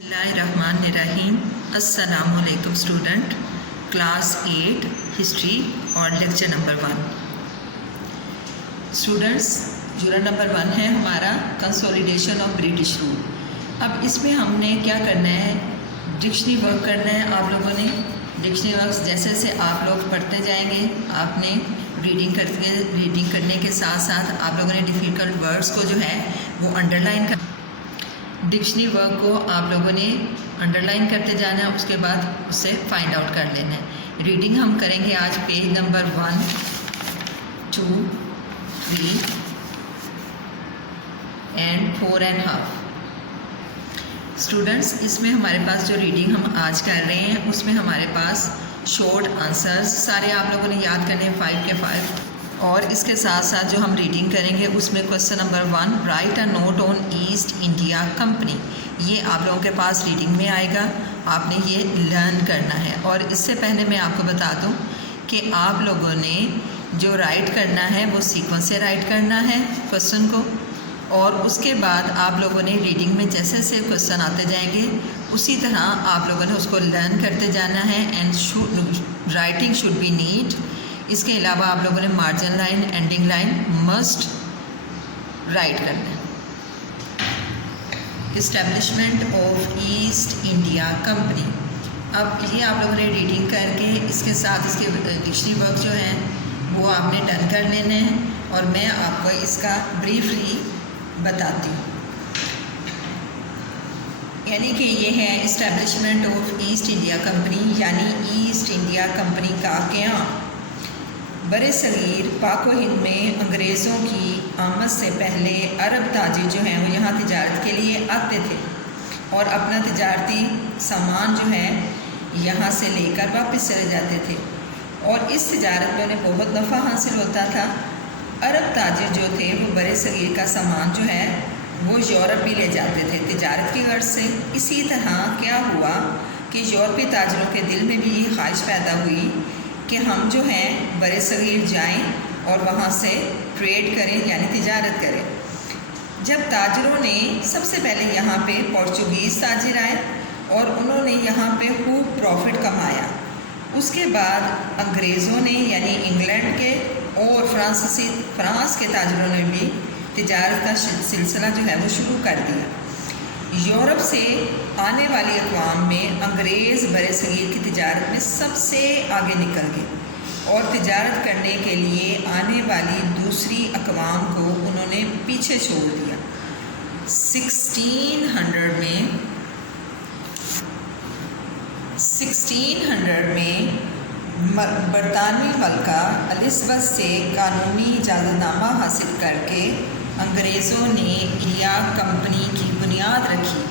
बिस्मिल्लाहिर्रहमानिर्रहीम। अस्सलाम वालेकुम स्टूडेंट, क्लास 8 हिस्ट्री और lecture number 1। Students, unit number 1 है हमारा कंसोलिडेशन ऑफ ब्रिटिश रूल। अब इसमें हमने क्या करना है, डिक्शनरी वर्क करना है। आप लोगों ने डिक्शनरी वर्क जैसे जैसे आप लोग पढ़ते जाएंगे, आपने रीडिंग करने के साथ साथ आप लोगों ने डिफ़िकल्ट वर्ड्स को जो है वो अंडरलाइन कर, डिक्शनरी वर्क को आप लोगों ने अंडरलाइन करते जाना है, उसके बाद उससे फाइंड आउट कर लेना है। रीडिंग हम करेंगे आज page number 1, 2, 3 and 4 and half. Students, इसमें हमारे पास जो रीडिंग हम आज कर रहे हैं उसमें हमारे पास शॉर्ट आंसर्स सारे आप लोगों ने याद करने हैं, 5 के 5। और इसके साथ साथ जो हम रीडिंग करेंगे उसमें question number 1, right a note on east India company. ये आप लोगों के पास रीडिंग में आएगा, आपने ये लर्न करना है। और इससे पहले मैं आपको बता दूं कि आप लोगों ने जो राइट करना है वो सीक्वेंस से राइट करना है क्वेश्चन को, और उसके बाद आप लोगों ने रीडिंग में जैसे जैसे क्वेश्चन आते जाएंगे उसी तरह आप लोगों ने उसको लर्न करते जाना है। And writing should be neat. इसके अलावा आप लोगों ने margin line, ending line must write करना है। Establishment of East India Company. अब ये आप लोगों ने रीडिंग करके इसके साथ इसके डिक्शनरी वर्क जो हैं वो आपने डन कर लेने हैं, और मैं आपको इसका ब्रीफली बताती हूँ। यानी कि ये है establishment of East India company, यानी ईस्ट इंडिया कंपनी का क़याम। बरे सगीर पाक व हिंद में अंग्रेज़ों की आमद से पहले अरब ताजिर जो हैं वो यहाँ तिजारत के लिए आते थे और अपना तिजारती सामान जो है यहाँ से लेकर वापस चले जाते थे, और इस तिजारत में उन्हें बहुत नफ़ा हासिल होता था। अरब ताजिर जो थे वो बरे सगीर का सामान जो है वो यूरोप भी ले जाते थे तिजारत की गर्ज से। इसी तरह क्या हुआ कि यूरोपीय ताजिरों के दिल में भी ये ख्वाहिश पैदा हुई कि हम जो हैं बरे सगीर जाएं और वहाँ से ट्रेड करें, यानी तिजारत करें। जब ताजिरों ने सबसे पहले यहाँ पे पोर्चुगीज़ ताजिर आए और उन्होंने यहाँ पे खूब प्रॉफिट कमाया। उसके बाद अंग्रेज़ों ने यानी इंग्लैंड के और फ्रांस के ताजिरों ने भी तिजारत का सिलसिला जो है वो शुरू कर दिया। यूरोप से आने वाली अक़वाम में अंग्रेज़ बरे सगीर की तिजारत में सबसे आगे निकल गए, और तिजारत करने के लिए आने वाली दूसरी अक़वाम को उन्होंने पीछे छोड़ दिया। 1600 में बरतानवी मलका एलिज़ाबेथ से कानूनी इजाज़तनामा हासिल करके अंग्रेज़ों ने इंडिया कंपनी की बुनियाद रखी,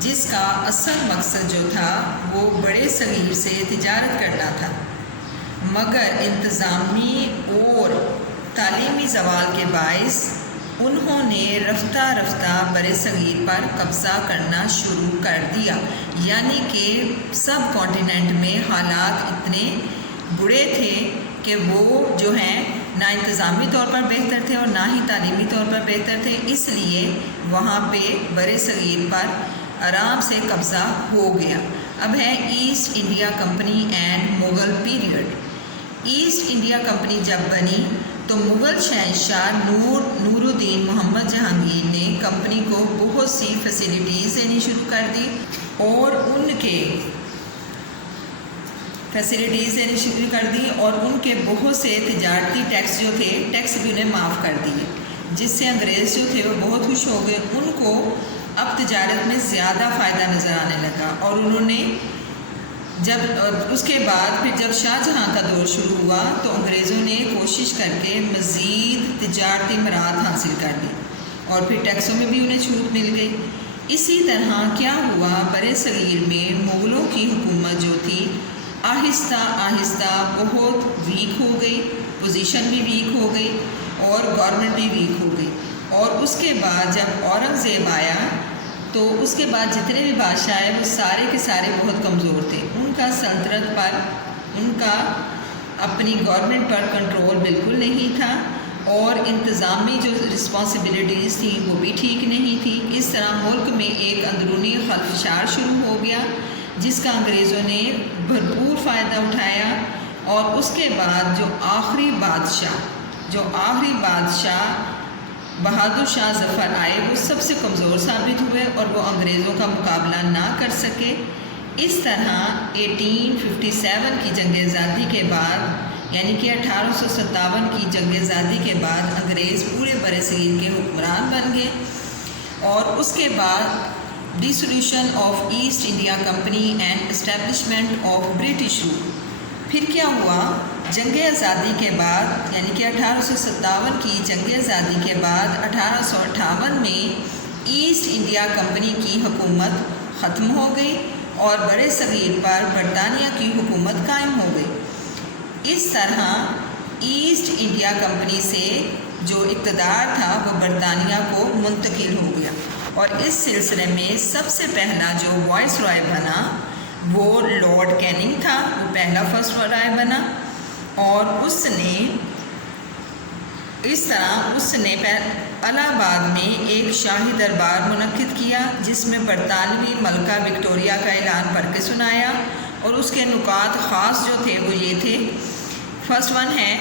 जिसका असल मकसद जो था वो बड़े सगीर से तिजारत करना था। मगर इंतज़ामी और तालीमी ज़वाल के बाइस उन्होंने रफ्ता रफ्ता बड़े सगीर पर कब्ज़ा करना शुरू कर दिया। यानी कि सब कॉन्टिनेंट में हालात इतने बुरे थे कि वो जो हैं ना इंतज़ामी तौर पर बेहतर थे और ना ही तालीमी तौर पर बेहतर थे, इसलिए वहाँ पे बरे सगीर पर आराम से कब्ज़ा हो गया। अब है east India company and Mughal period. East India company जब बनी तो मुग़ल शहंशाह नूरुद्दीन मोहम्मद जहांगीर ने कंपनी को बहुत सी फैसिलिटीज़ देनी शुरू कर दी, और उनके उनके बहुत से तिजारती टैक्स जो थे टैक्स भी उन्हें माफ़ कर दिए, जिससे अंग्रेज़ जो थे वो बहुत खुश हो गए। उनको अब तिजारत में ज़्यादा फ़ायदा नज़र आने लगा, और उन्होंने उसके बाद फिर जब शाहजहाँ का दौर शुरू हुआ तो अंग्रेज़ों ने कोशिश करके मज़ीद तिजारती मराहत हासिल कर दी, और फिर टैक्सों में भी उन्हें छूट मिल गई। इसी तरह क्या हुआ, बरे सगीर में मुग़लों की हुकूमत जो थी आहिस्ता आहिस्ता बहुत वीक हो गई, पोजीशन भी वीक हो गई और गवर्नमेंट भी वीक हो गई। और उसके बाद जब औरंगज़ेब आया तो उसके बाद जितने भी बादशाह आए वो सारे के सारे बहुत कमज़ोर थे। उनका सल्तनत पर, उनका अपनी गवर्नमेंट पर कंट्रोल बिल्कुल नहीं था, اور انتظامی جو رسپانسبلٹیز تھیں وہ بھی ٹھیک نہیں تھی۔ اس طرح ملک میں ایک اندرونی خلفشار شروع ہو گیا جس کا انگریزوں نے بھرپور فائدہ اٹھایا، اور اس کے بعد جو آخری بادشاہ بہادر شاہ ظفر آئے وہ سب سے کمزور ثابت ہوئے اور وہ انگریزوں کا مقابلہ نہ کر سکے۔ اس طرح 1857 کی جنگ آزادی کے بعد، یعنی کہ 1857 کی جنگ آزادی کے بعد انگریز پورے برصغیر کے حکمران بن گئے، اور اس کے بعد dissolution of East India Company and establishment of British rule. پھر کیا ہوا؟ جنگ آزادی کے بعد، یعنی کہ 1857 کی جنگ آزادی کے بعد 1858 میں ایسٹ انڈیا کمپنی کی حکومت ختم ہو گئی اور برِ صغیر پر برطانیہ کی حکومت قائم ہو گئی۔ اس طرح ایسٹ انڈیا کمپنی سے جو اقتدار تھا وہ برطانیہ کو منتقل ہو گیا، اور اس سلسلے میں سب سے پہلا جو وائس رائے بنا وہ لارڈ کیننگ تھا، وہ پہلا فرسٹ رائے بنا، اور اس نے الہ آباد میں ایک شاہی دربار منعقد کیا جس میں برطانوی ملکہ وکٹوریہ کا اعلان پڑھ کے سنایا، اور اس کے نکات خاص جو تھے وہ یہ تھے۔ فرسٹ ون ہے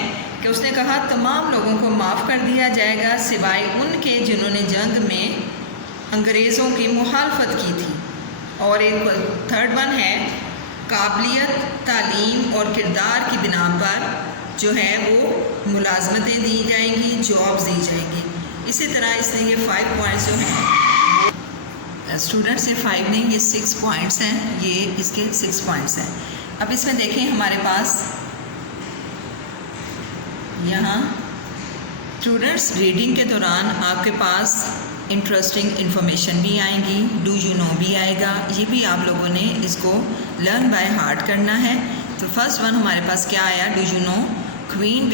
کہ اس نے کہا تمام لوگوں کو معاف کر دیا جائے گا سوائے ان کے جنہوں نے جنگ میں انگریزوں کی مخالفت کی تھی، اور ایک تھرڈ ون ہے قابلیت، تعلیم اور کردار کی بنا پر جو ہے وہ ملازمتیں دی جائیں گی، جابز دی جائیں گی۔ اسی طرح اس نے یہ 5 پوائنٹس جو ہیں اسٹوڈنٹس، یہ 5 نہیں، یہ 6 پوائنٹس ہیں، یہ اس کے 6 پوائنٹس ہیں۔ اب اس میں دیکھیں ہمارے پاس یہاں اسٹوڈنٹس ریڈنگ کے دوران آپ کے پاس انٹرسٹنگ انفارمیشن بھی آئیں گی، ڈو یو نو بھی آئے گا، یہ بھی آپ لوگوں نے اس کو لرن بائی ہارٹ کرنا ہے۔ تو فرسٹ ون ہمارے پاس کیا آیا؟ Do you know Queen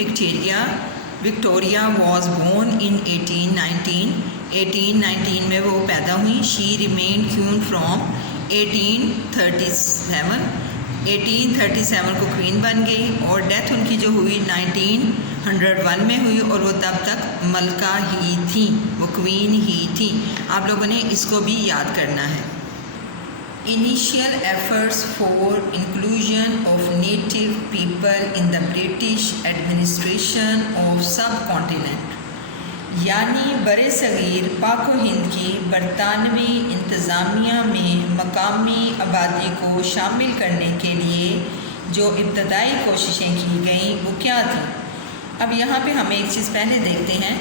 Victoria was born in 1819 1819 میں وہ پیدا ہوئیں۔ شی ریمینڈ کوئین فرام 1837 کو کوئین بن گئی، اور ڈیتھ ان کی جو ہوئی 1901 میں ہوئی، اور وہ تب تک ملکہ ہی تھیں، وہ کوئین ہی تھیں۔ آپ لوگوں نے اس کو بھی یاد کرنا ہے۔ Initial efforts for inclusion of native people in the British administration of subcontinent، یعنی برِ صغیر پاک و ہند کی برطانوی انتظامیہ میں مقامی آبادی کو شامل کرنے کے لیے جو ابتدائی کوششیں کی گئیں وہ کیا تھیں؟ اب یہاں پہ ہم ایک چیز پہلے دیکھتے ہیں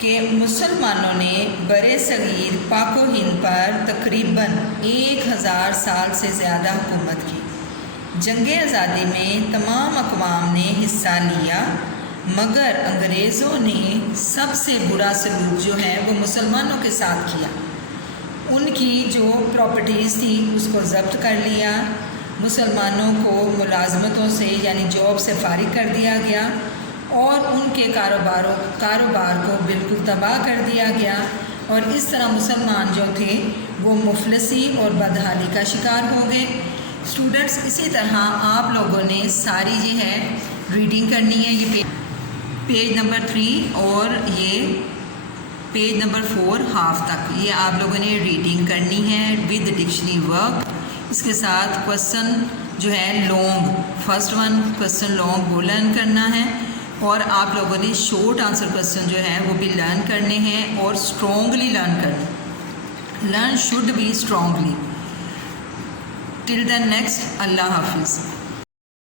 کہ مسلمانوں نے برِ صغیر پاک و ہند پر تقریباً 1000 سال سے زیادہ حکومت کی۔ جنگ آزادی میں تمام اقوام نے حصہ لیا، مگر انگریزوں نے سب سے برا سلوک جو ہے وہ مسلمانوں کے ساتھ کیا۔ ان کی جو پراپرٹیز تھی اس کو ضبط کر لیا، مسلمانوں کو ملازمتوں سے یعنی جاب سے فارغ کر دیا گیا، اور ان کے کاروبار کو بالکل تباہ کر دیا گیا، اور اس طرح مسلمان جو تھے وہ مفلسی اور بدحالی کا شکار ہو گئے۔ اسٹوڈنٹس اسی طرح آپ لوگوں نے ساری یہ ہے ریڈنگ کرنی ہے، یہ پیج نمبر 3 اور یہ پیج نمبر 4 ہاف تک یہ آپ لوگوں نے ریڈنگ کرنی ہے ود ڈکشنری ورک۔ اس کے ساتھ کوسچن جو ہے long, first one question long وہ لرن کرنا ہے، اور آپ لوگوں نے شارٹ آنسر کوسچن جو ہے وہ بھی لرن کرنے ہیں اور اسٹرانگلی لرن کرنے، learn should be strongly. Till then next, Allah حافظ۔